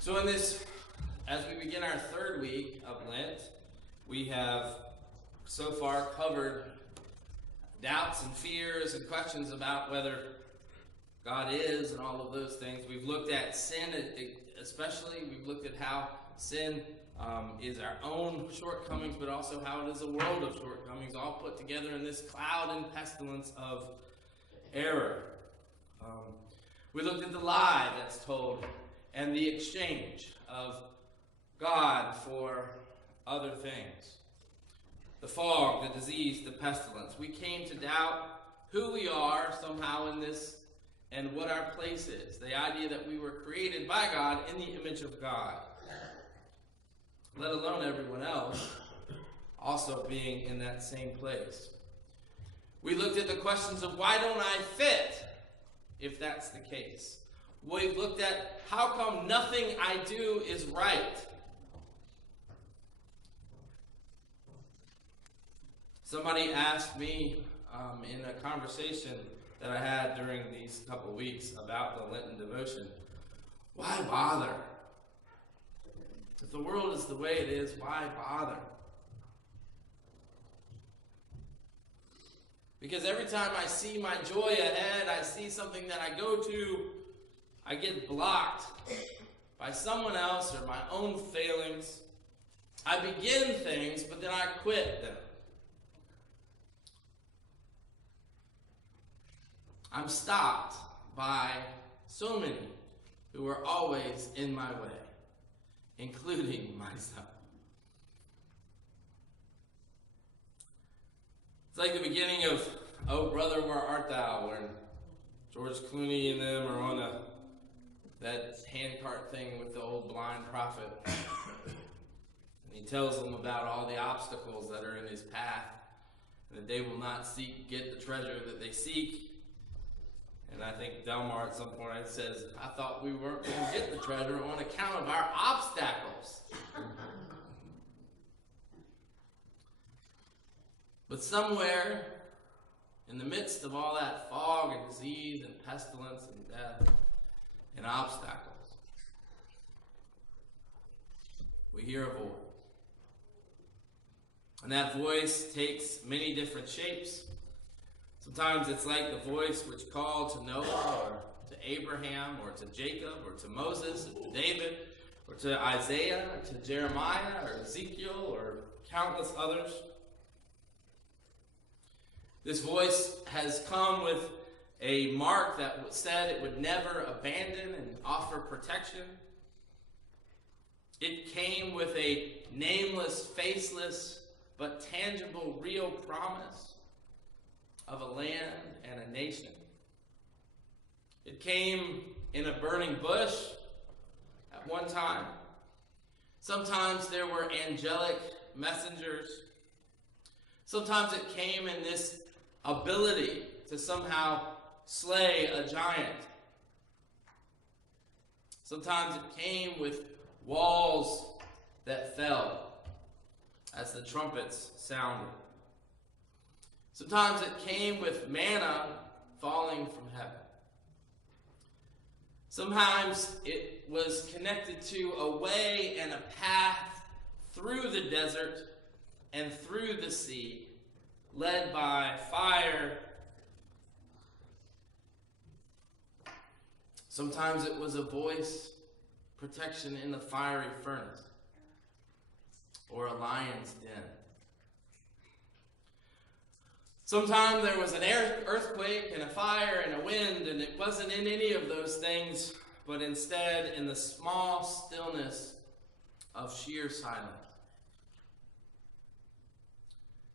So as we begin our third week of Lent, we have so far covered doubts and fears and questions about whether God is and all of those things. We've looked at sin, especially. We've looked at how sin is our own shortcomings, but also how it is a world of shortcomings, all put together in this cloud and pestilence of error. We looked at the lie that's told and the exchange of God for other things. The fog, the disease, the pestilence. We came to doubt who we are somehow in this and what our place is. The idea that we were created by God in the image of God, let alone everyone else also being in that same place. We looked at the questions of why don't I fit, if that's the case. We've looked at how come nothing I do is right. Somebody asked me in a conversation that I had during these couple weeks about the Lenten devotion, why bother? If the world is the way it is, why bother? Because every time I see my joy ahead, I see something that I go to, I get blocked by someone else or my own failings. I begin things, but then I quit them. I'm stopped by so many who are always in my way, including myself. It's like the beginning of "Oh Brother, Where Art Thou?" when George Clooney and them are on that handcart thing with the old blind prophet. And he tells them about all the obstacles that are in his path, and that they will not get the treasure that they seek. And I think Delmar at some point says, I thought we weren't going to get the treasure on account of our obstacles. But somewhere in the midst of all that fog and disease and pestilence and death and obstacles, we hear a voice. And that voice takes many different shapes. Sometimes it's like the voice which called to Noah or to Abraham or to Jacob or to Moses or to David or to Isaiah or to Jeremiah or Ezekiel or countless others. This voice has come with a mark that said it would never abandon and offer protection. It came with a nameless, faceless, but tangible, real promise of a land and a nation. It came in a burning bush at one time. Sometimes there were angelic messengers. Sometimes it came in this ability to somehow slay a giant. Sometimes it came with walls that fell as the trumpets sounded. Sometimes it came with manna falling from heaven. Sometimes it was connected to a way and a path through the desert and through the sea, led by fire. Sometimes it was a voice, protection in the fiery furnace or a lion's den. Sometimes there was an earthquake and a fire and a wind, and it wasn't in any of those things, but instead in the small stillness of sheer silence.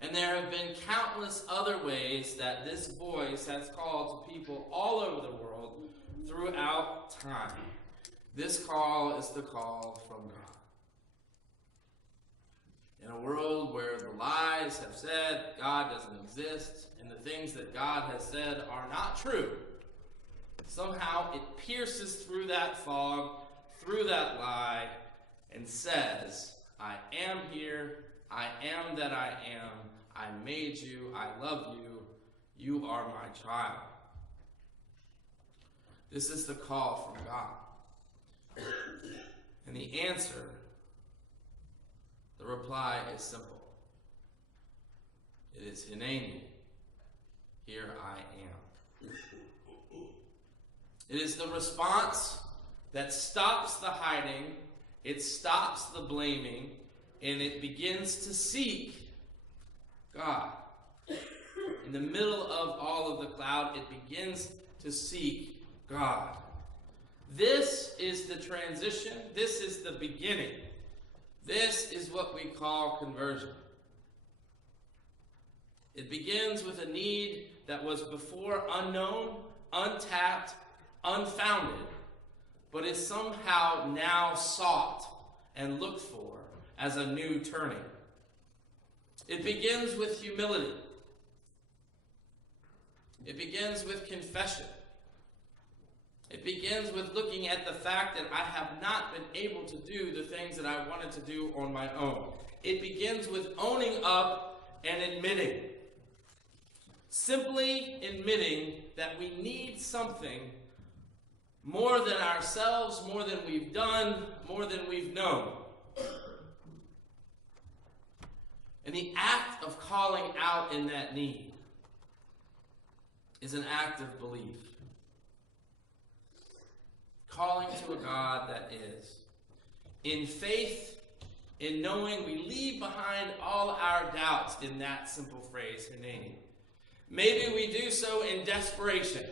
And there have been countless other ways that this voice has called to people all over the world throughout time. This call is the call from God. In a world where the lies have said God doesn't exist and the things that God has said are not true, somehow it pierces through that fog, through that lie, and says, I am here, I am that I am, I made you, I love you, you are my child. This is the call from God. the answer, the reply is simple. It is Hineni, here I am. It is the response that stops the hiding, it stops the blaming, and it begins to seek God. In the middle of all of the cloud, it begins to seek God. This is the transition. This is the beginning. This is what we call conversion. It begins with a need that was before unknown, untapped, unfounded, but is somehow now sought and looked for as a new turning. It begins with humility. It begins with confession. It begins with looking at the fact that I have not been able to do the things that I wanted to do on my own. It begins with owning up and admitting. Simply admitting that we need something more than ourselves, more than we've done, more than we've known. And the act of calling out in that need is an act of belief. Calling to a God that is. In faith, in knowing we leave behind all our doubts in that simple phrase, Hineni. Maybe we do so in desperation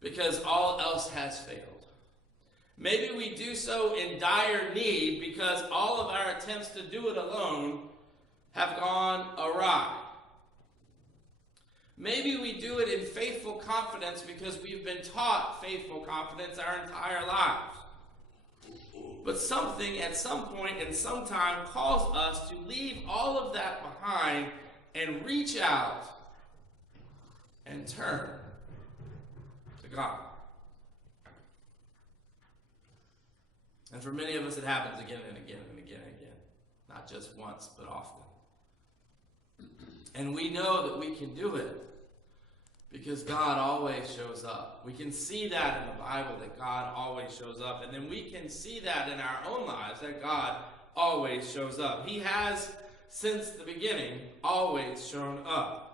because all else has failed. Maybe we do so in dire need because all of our attempts to do it alone have gone awry. Maybe we do it in faithful confidence because we've been taught faithful confidence our entire lives. But something at some point and sometime calls us to leave all of that behind and reach out and turn to God. And for many of us, it happens again and again and again and again. Not just once, but often. And we know that we can do it because God always shows up. We can see that in the Bible, that God always shows up. And then we can see that in our own lives, that God always shows up. He has, since the beginning, always shown up.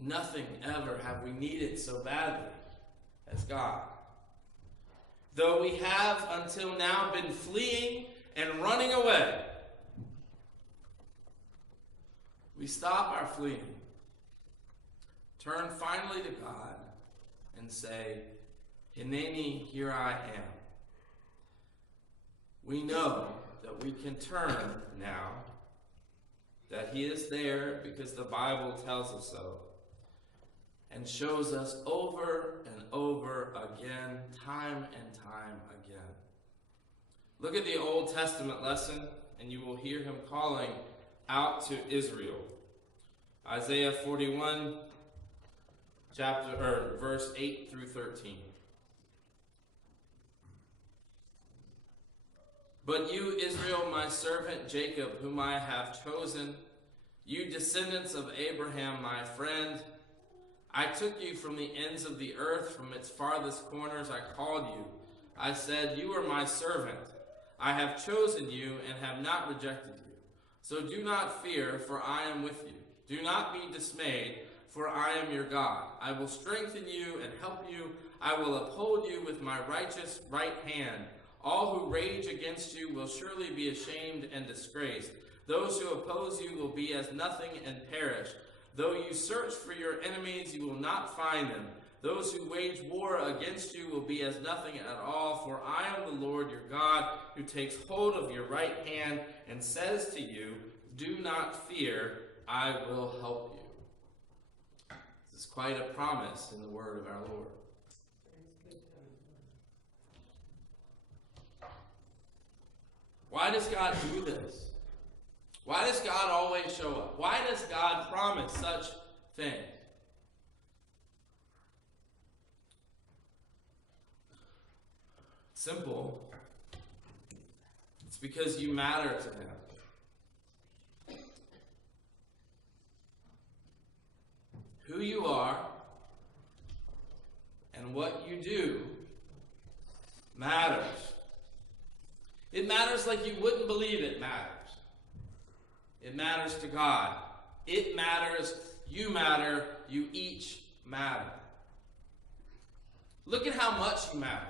Nothing ever have we needed so badly as God. Though we have until now been fleeing and running away, we stop our fleeing, turn finally to God, and say, Hineni, here I am. We know that we can turn now, that He is there because the Bible tells us so, and shows us over and over again, time and time again. Look at the Old Testament lesson, and you will hear Him calling out to Israel. Isaiah 41, verse 8 through 13. But you, Israel, my servant, Jacob, whom I have chosen, you descendants of Abraham, my friend, I took you from the ends of the earth, from its farthest corners I called you. I said, you are my servant. I have chosen you and have not rejected you. So do not fear, for I am with you. Do not be dismayed, for I am your God. I will strengthen you and help you. I will uphold you with my righteous right hand. All who rage against you will surely be ashamed and disgraced. Those who oppose you will be as nothing and perish. Though you search for your enemies, you will not find them. Those who wage war against you will be as nothing at all, for I am the Lord your God, who takes hold of your right hand and says to you, do not fear, I will help you. This is quite a promise in the word of our Lord. Why does God do this? Why does God always show up? Why does God promise such things? Simple. It's because you matter to Him. Who you are and and what you do matters. It matters like you wouldn't believe it matters. It matters to God. It matters. You matter. You each matter. Look at how much you matter.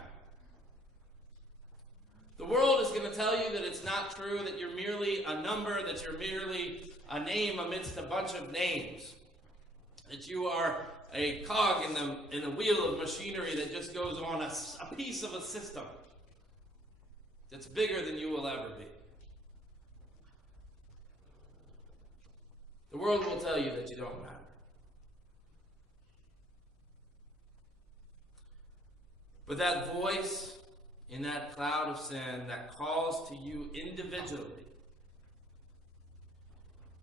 The world is going to tell you that it's not true, that you're merely a number, that you're merely a name amidst a bunch of names, that you are a cog in the wheel of machinery that just goes on a piece of a system that's bigger than you will ever be. The world will tell you that you don't matter. But that voice in that cloud of sin that calls to you individually,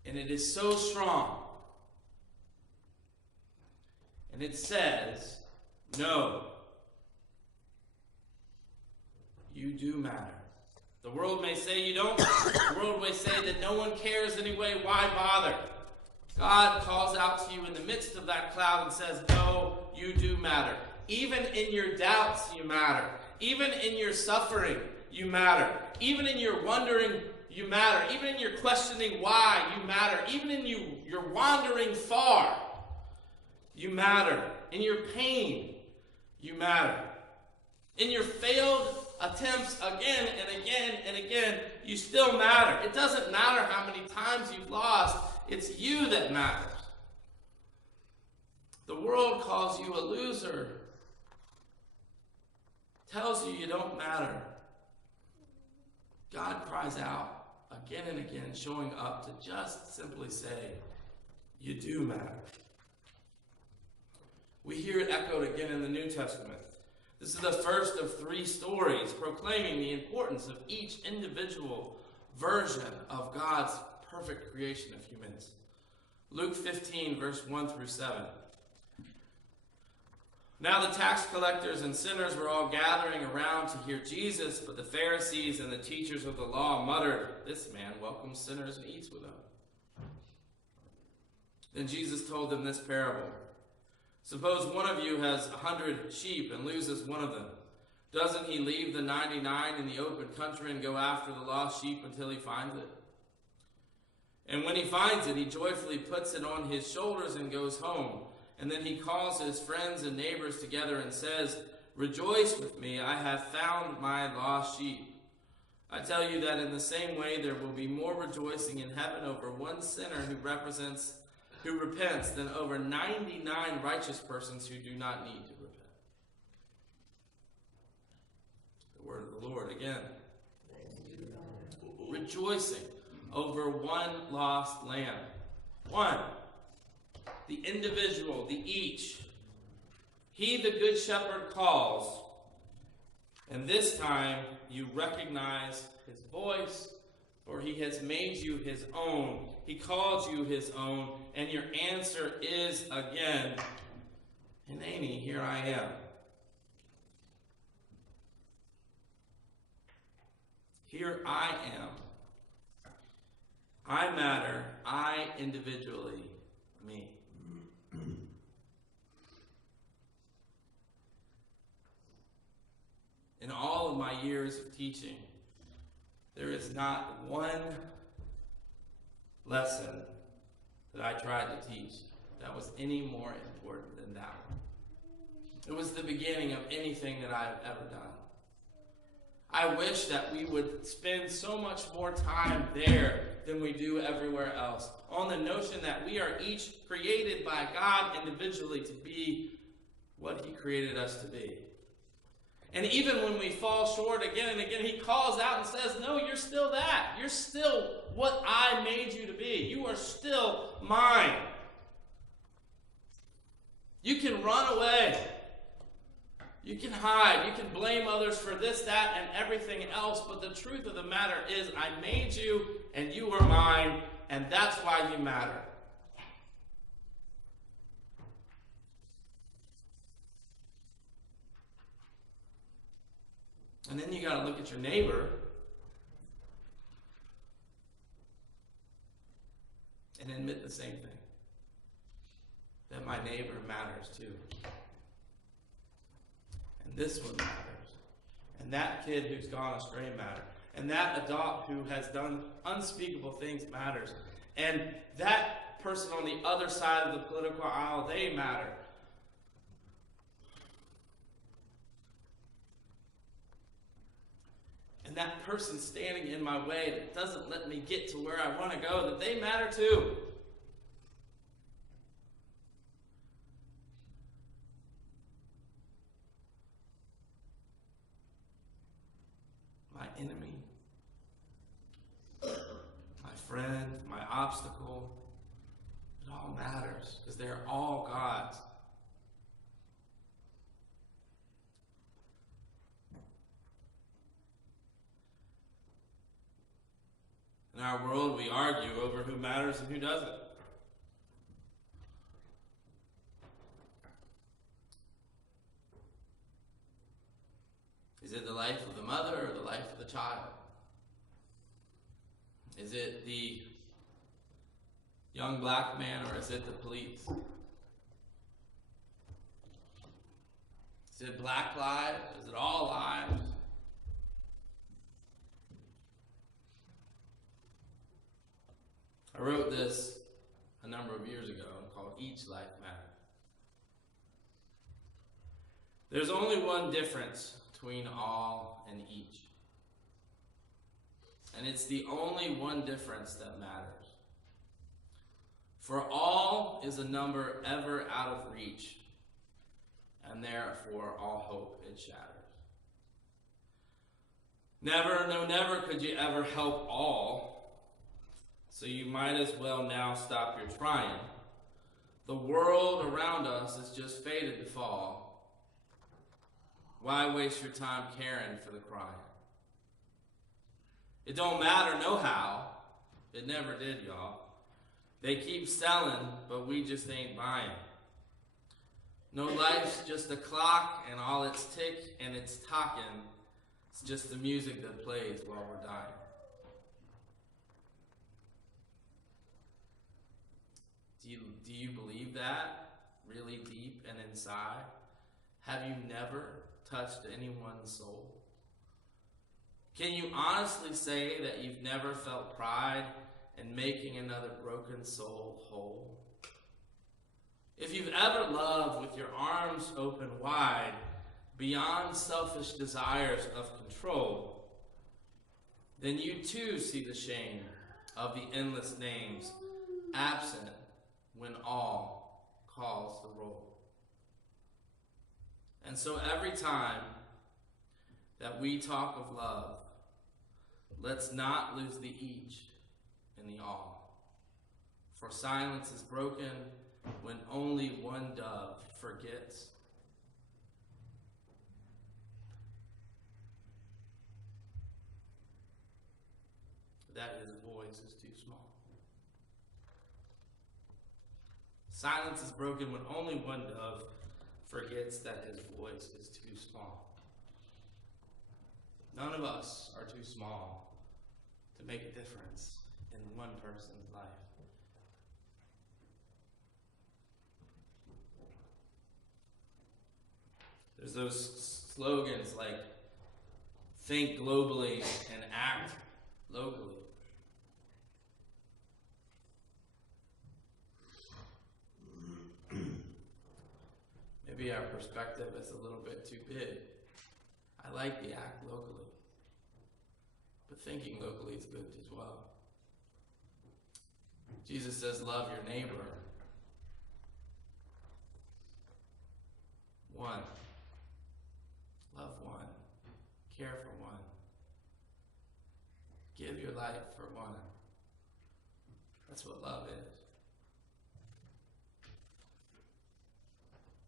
and it is so strong, and it says, no, you do matter. The world may say you don't. The world may say that no one cares anyway. Why bother? God calls out to you in the midst of that cloud and says, no, you do matter. Even in your doubts, you matter. Even in your suffering, you matter. Even in your wondering, you matter. Even in your questioning why, you matter. Even in your wandering far, you matter. In your pain, you matter. In your failed attempts again and again and again, you still matter. It doesn't matter how many times you've lost. It's you that matters. The world calls you a loser. Tells you don't matter. God cries out again and again, showing up to just simply say, you do matter. We hear it echoed again in the New Testament. This is the first of 3 stories proclaiming the importance of each individual version of God's perfect creation of humans. Luke 15, verse 1 through 7. Now the tax collectors and sinners were all gathering around to hear Jesus, but the Pharisees and the teachers of the law muttered, "This man welcomes sinners and eats with them." Then Jesus told them this parable. Suppose one of you has 100 sheep and loses one of them. Doesn't he leave the 99 in the open country and go after the lost sheep until he finds it? And when he finds it, he joyfully puts it on his shoulders and goes home. And then he calls his friends and neighbors together and says, "Rejoice with me, I have found my lost sheep." I tell you that in the same way there will be more rejoicing in heaven over one sinner who repents than over 99 righteous persons who do not need to repent. The word of the Lord again. Rejoicing over one lost lamb. One. The individual, the each. He, the good shepherd, calls. And this time you recognize his voice, for he has made you his own. He calls you his own, and your answer is again, "Hineni, here I am." Here I am. I matter. I individually, me. In all of my years of teaching, there is not one lesson that I tried to teach that was any more important than that one. It was the beginning of anything that I've ever done. I wish that we would spend so much more time there than we do everywhere else, on the notion that we are each created by God individually to be what he created us to be. And even when we fall short again and again, he calls out and says, "No, you're still that. You're still what I made you to be. You are still mine." You can run away. You can hide. You can blame others for this, that, and everything else. But the truth of the matter is, I made you and you are mine, and that's why you matter. And then you got to look at your neighbor and admit the same thing. That my neighbor matters too. And this one matters. And that kid who's gone astray matters. And that adult who has done unspeakable things matters. And that person on the other side of the political aisle, they matter. And that person standing in my way that doesn't let me get to where I want to go, that they matter too. My enemy, my friend, my obstacle, it all matters because they're all God's. In our world, we argue over who matters and who doesn't. Is it the life of the mother or the life of the child? Is it the young black man or is it the police? Is it black lives? Is it all lives? I wrote this a number of years ago called Each Life Matters. There's only one difference between all and each. And it's the only one difference that matters. For all is a number ever out of reach, and therefore all hope it shatters. Never, no never could you ever help all, so you might as well now stop your trying. The world around us is just fated to fall. Why waste your time caring for the crying? It don't matter no how. It never did, y'all. They keep selling, but we just ain't buying. No life's just a clock, and all its tick and its talking. It's just the music that plays while we're dying. Do you believe that really deep and inside? Have you never touched anyone's soul? Can you honestly say that you've never felt pride in making another broken soul whole? If you've ever loved with your arms open wide, beyond selfish desires of control, then you too see the shame of the endless names absent when all calls the roll. And so every time that we talk of love, let's not lose the each in the all. For silence is broken when only one dove forgets. That his voice is too small. Silence is broken when only one dove forgets that his voice is too small. None of us are too small to make a difference in one person's life. There's those slogans like, think globally and act locally. Maybe our perspective is a little bit too big. I like the act locally, but thinking locally is good as well. Jesus says, love your neighbor. One. Love one. Care for one. Give your life for one. That's what love is.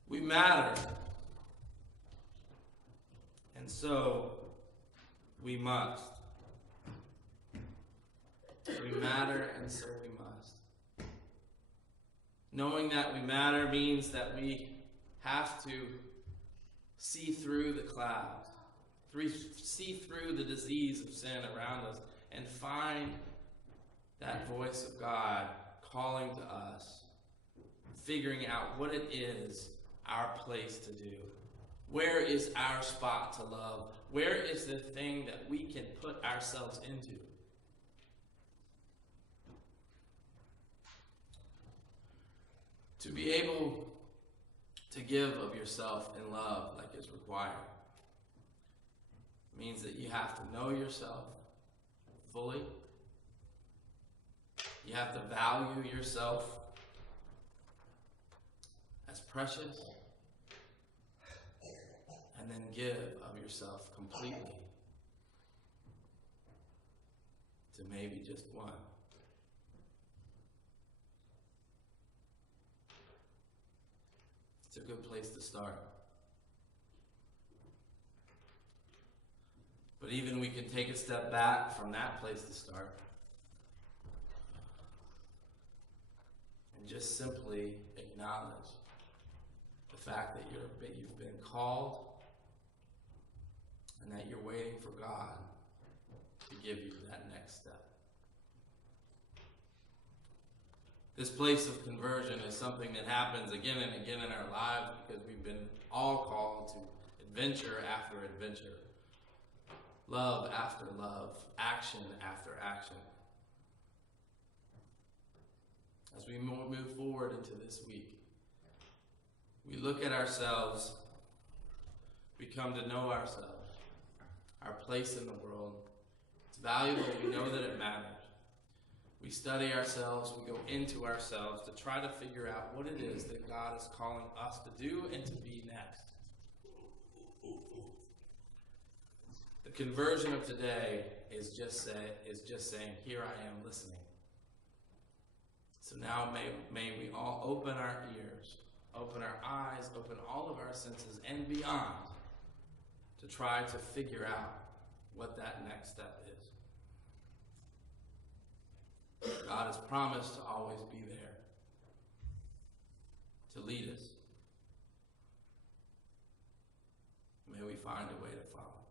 We matter. And so we must. We matter, and so we must. Knowing that we matter means that we have to see through the clouds, see through the disease of sin around us, and find that voice of God calling to us, figuring out what it is our place to do. Where is our spot to love? Where is the thing that we can put ourselves into? To be able to give of yourself in love like is required means that you have to know yourself fully. You have to value yourself as precious, and then give of yourself completely to maybe just one. It's a good place to start. But even we can take a step back from that place to start and just simply acknowledge the fact that you've been called and that you're waiting for God to give you that next step. This place of conversion is something that happens again and again in our lives because we've been all called to adventure after adventure, love after love, action after action. As we move forward into this week, we look at ourselves, we come to know ourselves, our place in the world. It's valuable, we know that it matters. We study ourselves, we go into ourselves to try to figure out what it is that God is calling us to do and to be next. The conversion of today is just saying, here I am listening. So now may we all open our ears, open our eyes, open all of our senses and beyond to try to figure out what that next step is. God has promised to always be there, to lead us. May we find a way to follow.